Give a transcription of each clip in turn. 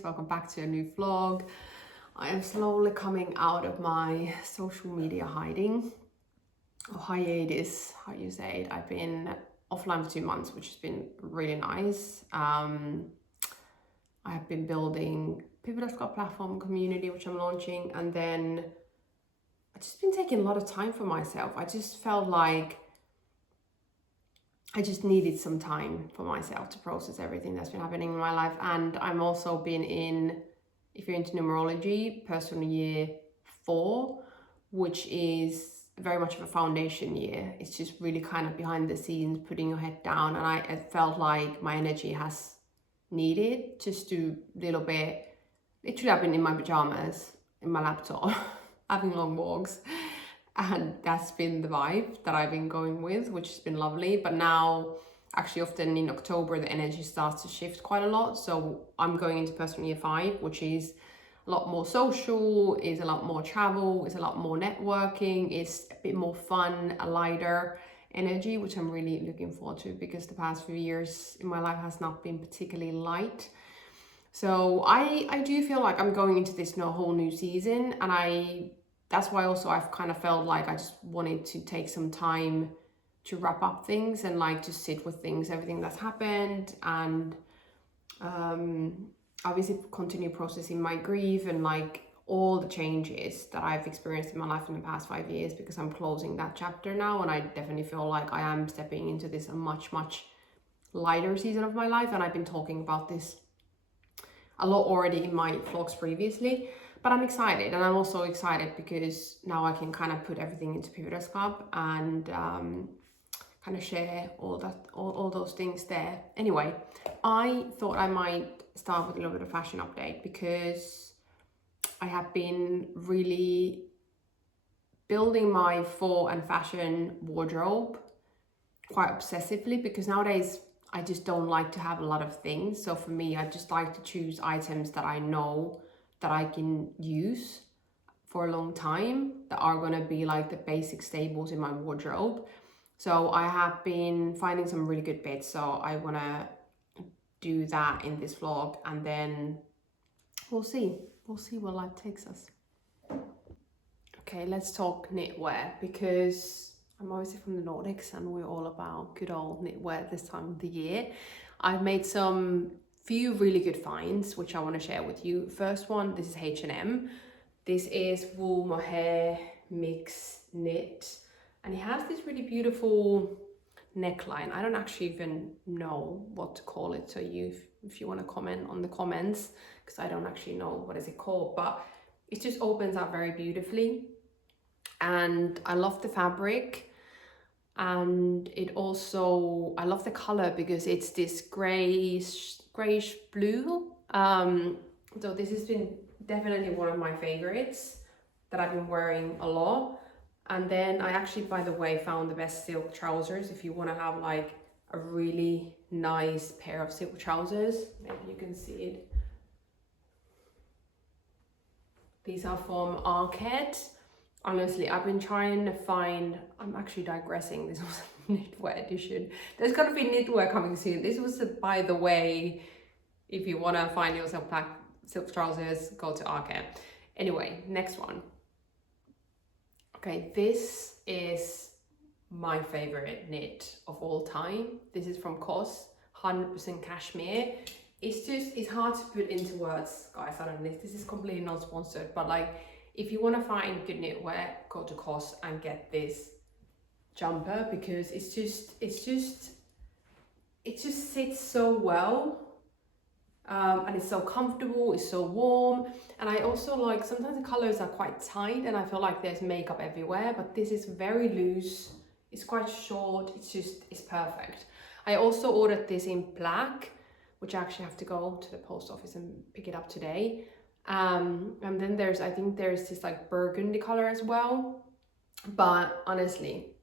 guys, welcome back to a new vlog. I am slowly coming out of my social media hiding or hiatus, how you say it. I've been offline for 2 months, which has been really nice. I have been building Pivot.com platform community, which I'm launching, and then I've just been taking a lot of time for myself. I just felt like I just needed some time for myself to process everything that's been happening in my life. And I'm also been in, if you're into numerology, personal year 4, which is very much of a foundation year. It's just really kind of behind the scenes, putting your head down. And I felt like my energy has needed just to little bit, literally I've been in my pajamas, in my laptop, having long walks. And that's been the vibe that I've been going with, which has been lovely. But now, actually often in October, the energy starts to shift quite a lot. So I'm going into personal year 5, which is a lot more social, is a lot more travel, is a lot more networking, is a bit more fun, a lighter energy, which I'm really looking forward to because the past few years in my life has not been particularly light. So I do feel like I'm going into this whole new season, and that's why also I've kind of felt like I just wanted to take some time to wrap up things and like to sit with things, everything that's happened, and obviously continue processing my grief and like all the changes that I've experienced in my life in the past 5 years, because I'm closing that chapter now, and I definitely feel like I am stepping into this a much lighter season of my life. And I've been talking about this a lot already in my vlogs previously. But I'm excited, and I'm also excited because now I can kind of put everything into Pivot.com and kind of share all those things there. Anyway, I thought I might start with a little bit of fashion update because I have been really building my fall and fashion wardrobe quite obsessively, because nowadays I just don't like to have a lot of things. So for me, I just like to choose items that I know that I can use for a long time, that are going to be like the basic staples in my wardrobe. So I have been finding some really good bits, so I want to do that in this vlog, and then we'll see where life takes us. Okay, let's talk knitwear, because I'm obviously from the Nordics and we're all about good old knitwear this time of the year. I've made some few really good finds, which I want to share with you. First one, this is H&M. This is wool mohair mix knit, and it has this really beautiful neckline. I don't actually even know what to call it, so if you want to comment on the comments, because I don't actually know what is it called, but it just opens up very beautifully, and I love the fabric. And it also, I love the color because it's this grayish blue. So this has been definitely one of my favorites that I've been wearing a lot. And then I actually, by the way, found the best silk trousers if you want to have like a really nice pair of silk trousers. Maybe you can see it. These are from Arcade. Honestly, I've been trying to find, I'm actually digressing, this was a knitwear edition. There's gonna be knitwear coming soon. This was, by the way, if you wanna find yourself silk trousers, go to Arcade. Anyway, next one. Okay, this is my favorite knit of all time. This is from COS, 100% cashmere. It's hard to put into words, guys. I don't know, this is completely not sponsored, but like, if you want to find good knitwear, go to COS and get this jumper, because it just sits so well, and it's so comfortable, it's so warm. And I also like, sometimes the colors are quite tight and I feel like there's makeup everywhere, but this is very loose, it's quite short, it's perfect. I also ordered this in black, which I actually have to go to the post office and pick it up today. And then I think there's this like burgundy color as well, but honestly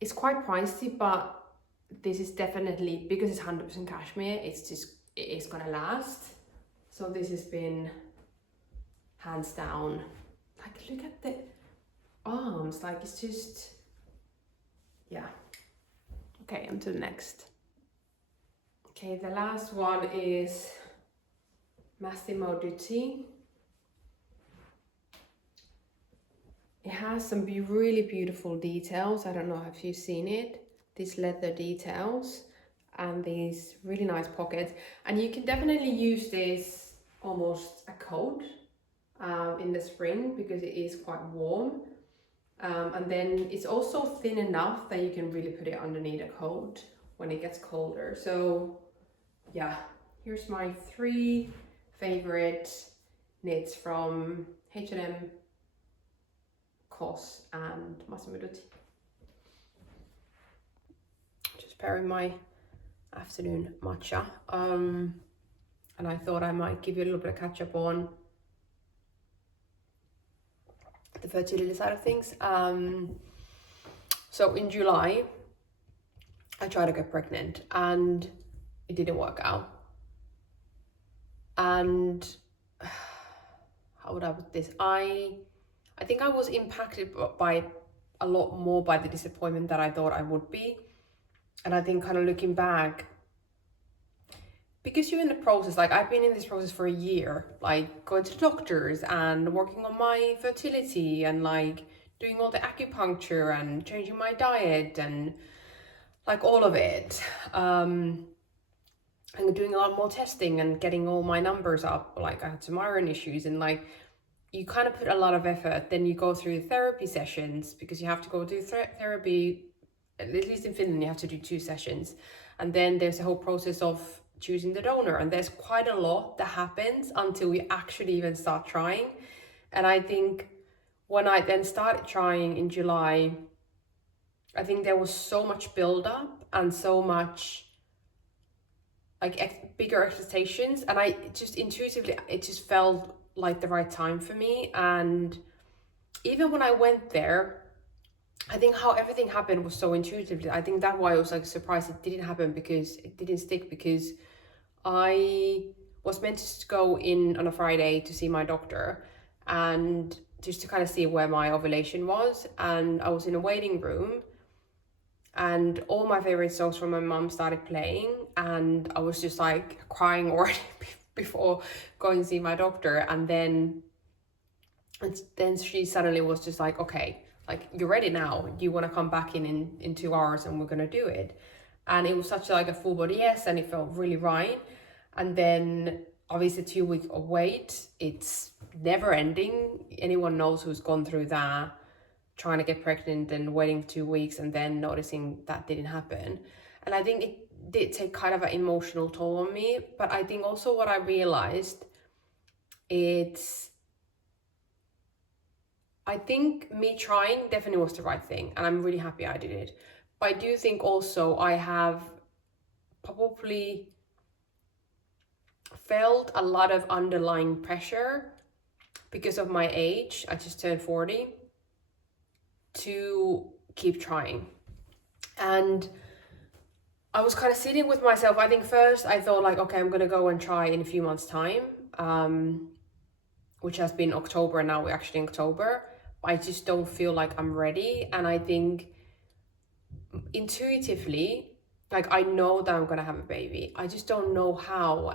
it's quite pricey, but this is definitely, because it's 100% cashmere, it is gonna last. So this has been hands down, like, look at the arms, like it's just, yeah. Okay, on to the next. Okay, the last one is Massimo Dutti. It has some really beautiful details. I don't know if you've seen it. These leather details and these really nice pockets. And you can definitely use this almost a coat in the spring because it is quite warm. And then it's also thin enough that you can really put it underneath a coat when it gets colder. So yeah, here's my 3 favorite knits from H&M, COS and Massimo Dutti. Just pairing my afternoon matcha. And I thought I might give you a little bit of catch up on the fertility side of things. So in July, I tried to get pregnant and it didn't work out. And how would I put this? I think I was impacted by a lot more by the disappointment that I thought I would be. And I think kind of looking back, because you're in the process, like I've been in this process for a year, like going to doctors and working on my fertility and like doing all the acupuncture and changing my diet and like all of it. And doing a lot more testing and getting all my numbers up. Like I had some iron issues and like you kind of put a lot of effort. Then you go through therapy sessions because you have to go do therapy. At least in Finland, you have to do 2 sessions. And then there's a whole process of choosing the donor. And there's quite a lot that happens until we actually even start trying. And I think when I then started trying in July, I think there was so much build-up and so much like bigger expectations. And I just intuitively, it just felt like the right time for me. And even when I went there, I think how everything happened was so intuitively. I think that's why I was like surprised it didn't happen, because it didn't stick, because I was meant to go in on a Friday to see my doctor and just to kind of see where my ovulation was. And I was in a waiting room and all my favorite songs from my mom started playing and I was just like crying already before going to see my doctor. And then she suddenly was just like, okay, like you're ready now, you want to come back in 2 hours and we're gonna do it. And it was such like a full body yes, and it felt really right. And then obviously 2 weeks of wait, it's never ending. Anyone knows who's gone through that, trying to get pregnant and waiting for 2 weeks and then noticing that didn't happen. And I think it did take kind of an emotional toll on me. But I think also what I realized, I think me trying definitely was the right thing and I'm really happy I did it. But I do think also I have probably felt a lot of underlying pressure because of my age. I just turned 40, to keep trying. And I was kind of sitting with myself. I think first I thought like, okay, I'm gonna go and try in a few months' time, which has been October, and now we're actually in October. I just don't feel like I'm ready. And I think intuitively, like I know that I'm gonna have a baby. I just don't know how.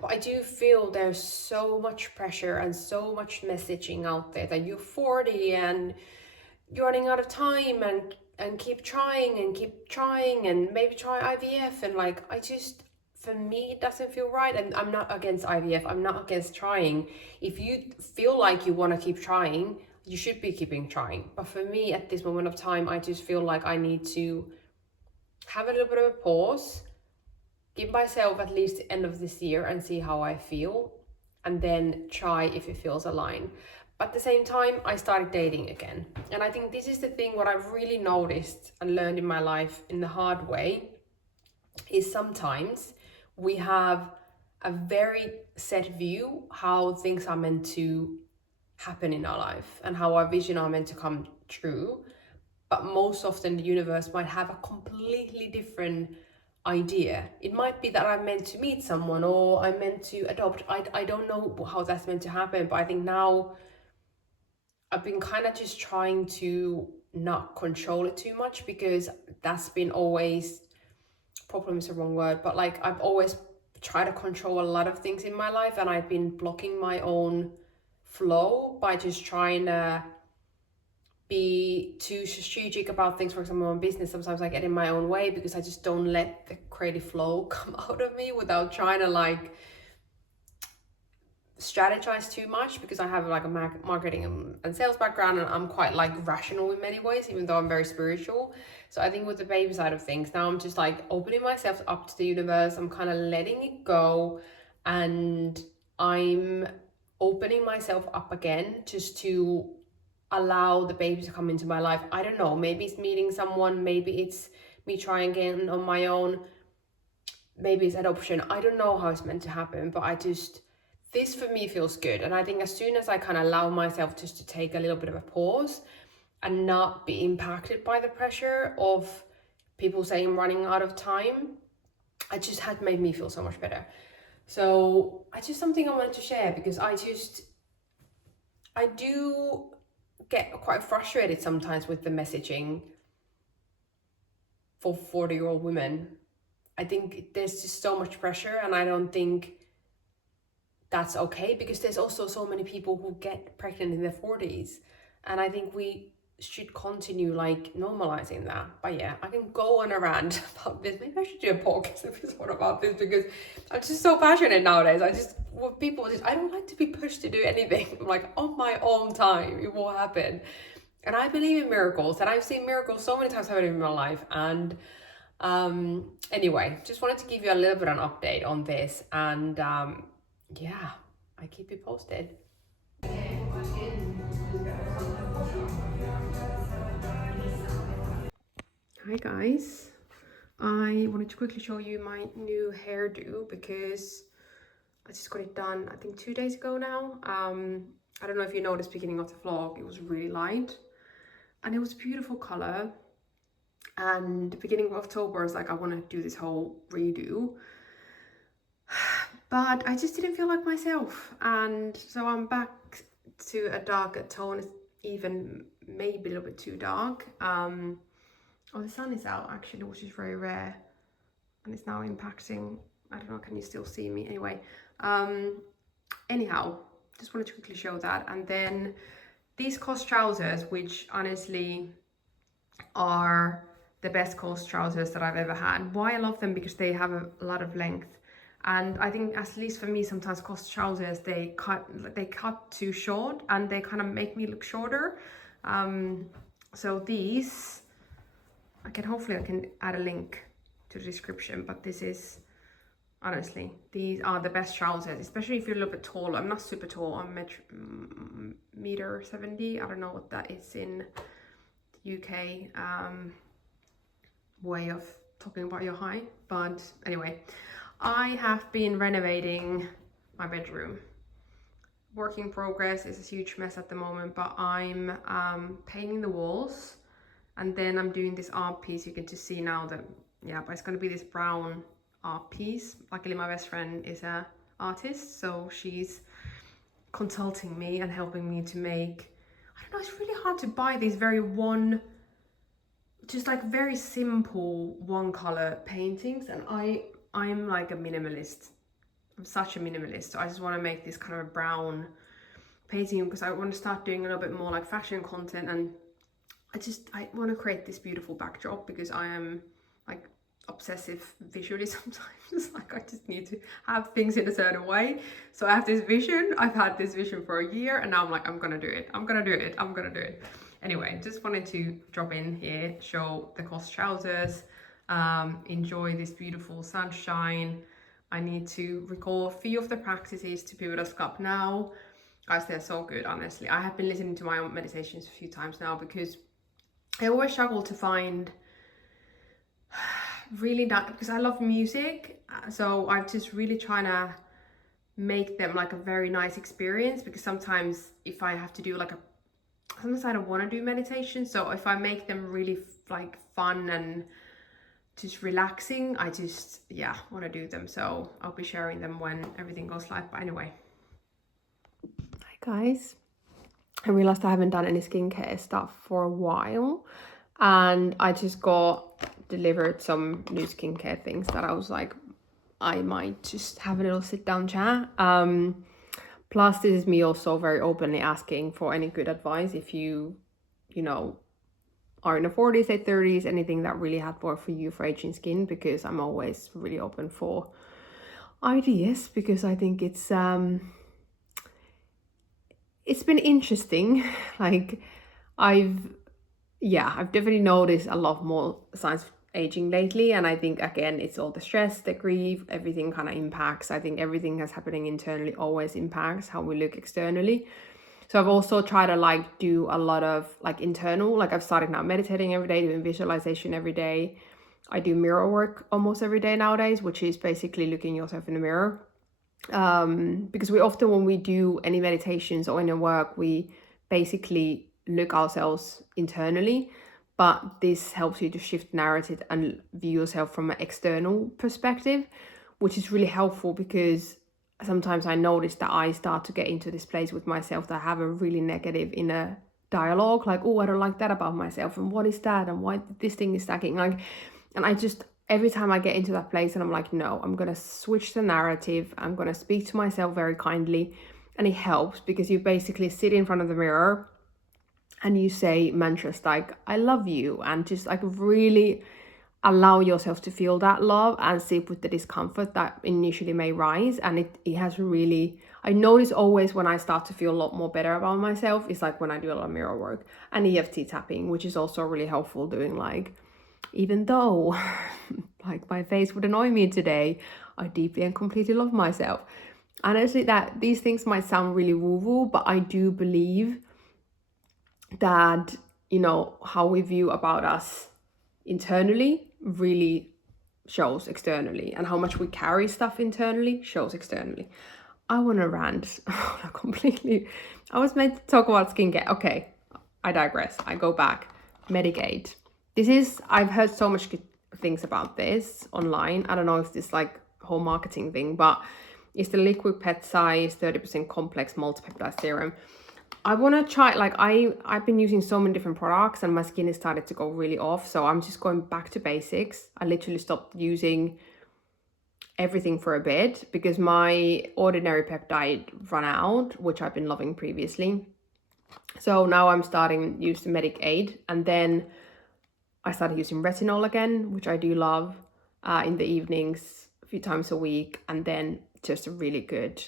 But I do feel there's so much pressure and so much messaging out there that you're 40 and you're running out of time and keep trying and maybe try IVF. And like, I just, for me, it doesn't feel right. And I'm not against IVF. I'm not against trying. If you feel like you want to keep trying, you should be keeping trying. But for me, at this moment of time, I just feel like I need to have a little bit of a pause, give myself at least the end of this year and see how I feel, and then try if it feels aligned. But at the same time, I started dating again. And I think this is the thing, what I've really noticed and learned in my life in the hard way, is sometimes we have a very set view how things are meant to happen in our life and how our vision are meant to come true. But most often the universe might have a completely different idea. It might be that I'm meant to meet someone or I'm meant to adopt. I don't know how that's meant to happen, but I think now I've been kind of just trying to not control it too much, because that's been always, problem is the wrong word, but like I've always try to control a lot of things in my life, and I've been blocking my own flow by just trying to be too strategic about things. For example, in business, sometimes I get in my own way because I just don't let the creative flow come out of me without trying to like strategize too much, because I have like a marketing and sales background, and I'm quite like rational in many ways, even though I'm very spiritual. So I think with the baby side of things, now I'm just like opening myself up to the universe. I'm kind of letting it go, and I'm opening myself up again just to allow the baby to come into my life. I don't know, maybe it's meeting someone, maybe it's me trying again on my own, maybe it's adoption. I don't know how it's meant to happen, but this for me feels good. And I think as soon as I kind of allow myself just to take a little bit of a pause and not be impacted by the pressure of people saying I'm running out of time, it just had made me feel so much better. So it's just something I wanted to share, because I do get quite frustrated sometimes with the messaging for 40-year-old women. I think there's just so much pressure, and I don't think that's okay, because there's also so many people who get pregnant in their 40s, and I think we should continue like normalizing that. But yeah, I can go on a rant about this. Maybe I should do a podcast episode about this, because I'm just so passionate nowadays. I don't like to be pushed to do anything. I'm like, on my own time it will happen, and I believe in miracles, and I've seen miracles so many times happening in my life. And anyway, just wanted to give you a little bit of an update on this, and yeah, I keep you posted. Hi guys, I wanted to quickly show you my new hairdo, because I just got it done I think 2 days ago now. I don't know if you noticed beginning of the vlog, it was really light and it was a beautiful color, and the beginning of October I was like, I want to do this whole redo, but I just didn't feel like myself, and so I'm back to a darker tone. It's even maybe a little bit too dark. Oh, the sun is out actually, which is very rare, and it's now impacting. I don't know, can you still see me? Anyway, anyhow, just wanted to quickly show that. And then these COS trousers, which honestly are the best COS trousers that I've ever had. Why I love them? Because they have a lot of length, and I think, at least for me, sometimes COS trousers they cut too short, and they kind of make me look shorter. So these, hopefully I can add a link to the description, but this is, honestly, these are the best trousers, especially if you're a little bit taller. I'm not super tall, I'm meter 70. I don't know what that is in the UK way of talking about your height, but anyway, I have been renovating my bedroom. Work in progress, is a huge mess at the moment, but I'm painting the walls. And then I'm doing this art piece. You can just see now that, yeah, but it's going to be this brown art piece. Luckily, my best friend is a artist, so she's consulting me and helping me to make, I don't know, it's really hard to buy these just like very simple one color paintings. And I'm like a minimalist. I'm such a minimalist. So I just want to make this kind of a brown painting, because I want to start doing a little bit more like fashion content, and I want to create this beautiful backdrop, because I am like obsessive visually sometimes. Like I just need to have things in a certain way. So I have this vision. I've had this vision for a year, and now I'm like, I'm gonna do it. Anyway, just wanted to drop in here, show the COS trousers, enjoy this beautiful sunshine. I need to recall a few of the practices to Pivotal Sculpt now. Guys, they're so good, honestly. I have been listening to my own meditations a few times now, because I always struggle to find really that, because I love music, so I'm just really trying to make them like a very nice experience, because sometimes if I have to do sometimes I don't want to do meditation, so if I make them really like fun and just relaxing, I just, yeah, want to do them. So I'll be sharing them when everything goes live. But anyway, hi guys, I realized I haven't done any skincare stuff for a while, and I just got delivered some new skincare things that I was like, I might just have a little sit down chat. Plus, this is me also very openly asking for any good advice if you know, are in the 40s, late 30s, anything that really had worked for you for aging skin, because I'm always really open for ideas, because I think it's been interesting. Like I've definitely noticed a lot more signs of aging lately, and I think again it's all the stress, the grief, everything kind of impacts. I think everything that's happening internally always impacts how we look externally. So I've also tried to like do a lot of like internal, like I've started now meditating every day, doing visualization every day. I do mirror work almost every day nowadays, which is basically looking yourself in the mirror. Because we often, when we do any meditations or any work, we basically look ourselves internally, but this helps you to shift narrative and view yourself from an external perspective, which is really helpful, because sometimes I notice that I start to get into this place with myself that I have a really negative inner dialogue, like, oh, I don't like that about myself, and what is that, and why this thing is stacking, like, and I just, every time I get into that place and I'm like, no, I'm gonna switch the narrative, I'm gonna speak to myself very kindly. And it helps, because you basically sit in front of the mirror and you say mantras like, I love you, and just like really allow yourself to feel that love and sit with the discomfort that initially may rise. And it has really, I notice always when I start to feel a lot more better about myself, it's like when I do a lot of mirror work and EFT tapping, which is also really helpful, doing like, even though like my face would annoy me today, I deeply and completely love myself. And honestly, that these things might sound really woo-woo, but I do believe that, you know, how we view about us internally really shows externally, and how much we carry stuff internally shows externally. I want to rant completely. I was meant to talk about skincare. Okay, I digress. I go back. Medigate. This is, I've heard so much good things about this online. I don't know if this like whole marketing thing, but it's the liquid pet size 30% complex multi-peptide serum. I want to try, like I've been using so many different products and my skin has started to go really off. So I'm just going back to basics. I literally stopped using everything for a bit because my ordinary peptide ran out, which I've been loving previously. So now I'm starting to use the Medigate, and then I started using retinol again, which I do love, in the evenings a few times a week, and then just a really good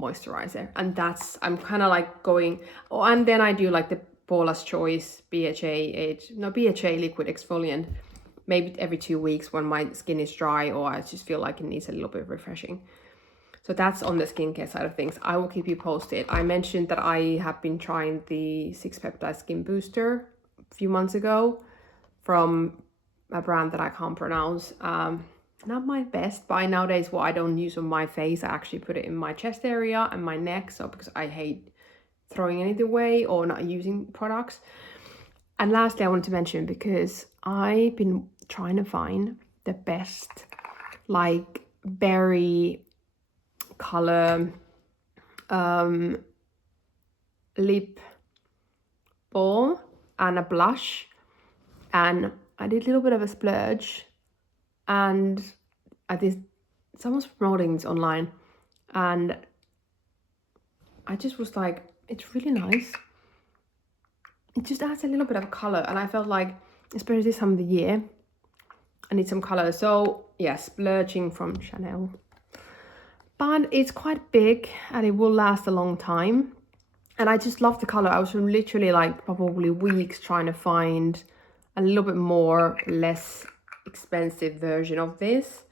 moisturizer. And that's, I'm kind of like going, oh, and then I do like the Paula's Choice BHA liquid exfoliant, maybe every 2 weeks when my skin is dry or I just feel like it needs a little bit of refreshing. So that's on the skincare side of things. I will keep you posted. I mentioned that I have been trying the 6 peptide skin booster a few months ago from a brand that I can't pronounce. Not my best buy nowadays. What I don't use on my face, I actually put it in my chest area and my neck. So because I hate throwing anything away or not using products. And lastly, I wanted to mention, because I've been trying to find the best like berry color lip balm and a blush, and I did a little bit of a splurge, and I did, someone's promoting this online, and I just was like, it's really nice. It just adds a little bit of color, and I felt like, especially this time of the year, I need some color. So yeah, splurging from Chanel, but it's quite big and it will last a long time, and I just love the color. I was literally like probably weeks trying to find a little bit more less expensive version of this,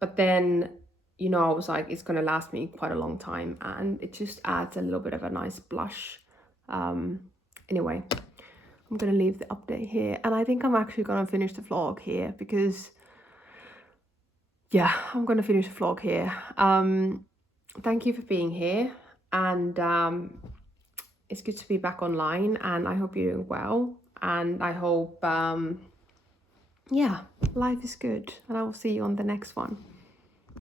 but then, you know, I was like, it's gonna last me quite a long time, and it just adds a little bit of a nice blush. Anyway, I'm gonna leave the update here, and I think I'm actually gonna finish the vlog here, because yeah, I'm gonna finish the vlog here. Thank you for being here, and it's good to be back online, and I hope you're doing well, and I hope yeah, life is good, and I will see you on the next one.